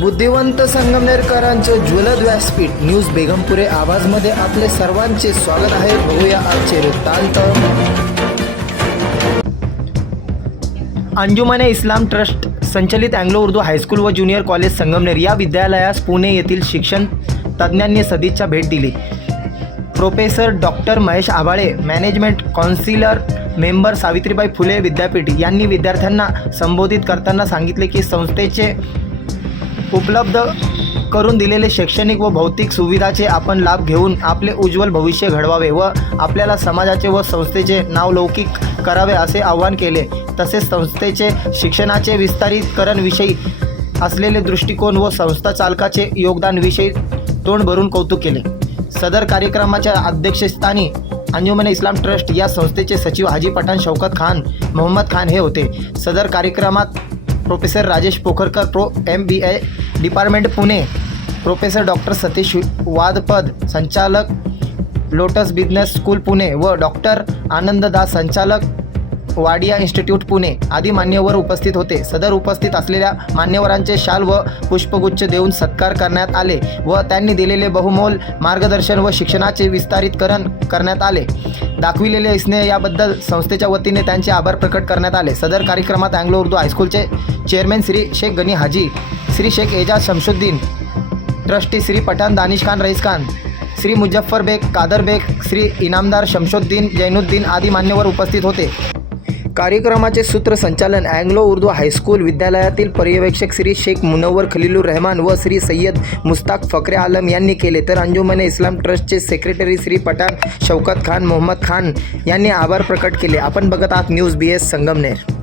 बुद्धिवंत संगमनेरकरांचं ज्वलद व्यासपीठ न्यूज बेगमपुरे आवाजमध्ये आपले सर्वांचे स्वागत आहे. बघूया आजचे वृत्तांत. अंजुमने इस्लाम ट्रस्ट संचलित अँग्लो उर्दू हायस्कूल व ज्युनियर कॉलेज संगमनेर या विद्यालयास पुणे येथील शिक्षण तज्ज्ञांनी सदिच्छा भेट दिली. Professor doctor Mahesh Abhale management councillor member Savitribai Phule विद्यापीठ यांनी विद्यार्थ्यांना संबोधित करताना सांगितले की संस्थेचे उपलब्ध करून दिलेले शैक्षणिक व भौतिक सुविधाचे आपण लाभ घेऊन आपले उज्ज्वल भविष्य घडवावे व आपल्याला समाजाचे व संस्थेचे नावलौकिक करावे असे आवाहन केले. तसेच संस्थेचे शिक्षणाचे विस्तारीकरणविषयी असलेले दृष्टिकोन व संस्था चालकाचे योगदानविषयी तोंड भरून कौतुक केले. सदर कार्यक्रमाच्या अध्यक्षस्थानी अंजुमन इस्लाम ट्रस्ट या संस्थेचे सचिव हाजी पठाण शौकत खान मोहम्मद खान हे होते. सदर कार्यक्रमात professor Rajesh Pokharkar prof. M B A department Pune. Professor doctor Satish Vadpad संचालक लोटस बिझनेस स्कूल पुणे व डॉक्टर आनंददास संचालक वाडिया इन्स्टिट्यूट पुणे आदी मान्यवर उपस्थित होते. सदर उपस्थित असलेल्या मान्यवरांचे शाल व पुष्पगुच्छ देऊन सत्कार करण्यात आले व त्यांनी दिलेले बहुमोल मार्गदर्शन व शिक्षणाचे विस्तारितकरण करण्यात आले. दाखविलेले स्नेह याबद्दल संस्थेच्या वतीने त्यांचे आभार प्रकट करण्यात आले. सदर कार्यक्रमात अँग्लो उर्दू हायस्कूलचे चेअरमॅन श्री शेख गनी हाजी श्री शेख एजाज शमशुद्दीन ट्रस्टी श्री पठाण दानिश खान रईस खान श्री मुजफ्फर बेग कादर बेग श्री इनामदार शमशुद्दीन जैनुद्दीन आदी मान्यवर उपस्थित होते. कार्यक्रमाचे सूत्रसंचालन अँग्लो उर्दू हायस्कूल विद्यालयातील पर्यवेक्षक श्री शेख मुनव्वर खलिलुर रहमान व श्री सय्यद मुस्ताक फकरे आलम यांनी केले. तर अंजुमने इस्लाम ट्रस्टचे सेक्रेटरी श्री पठाण शौकत खान मोहम्मद खान यांनी आभार प्रकट केले. आपण बघत आहात न्यूज बी एस संगमनेर.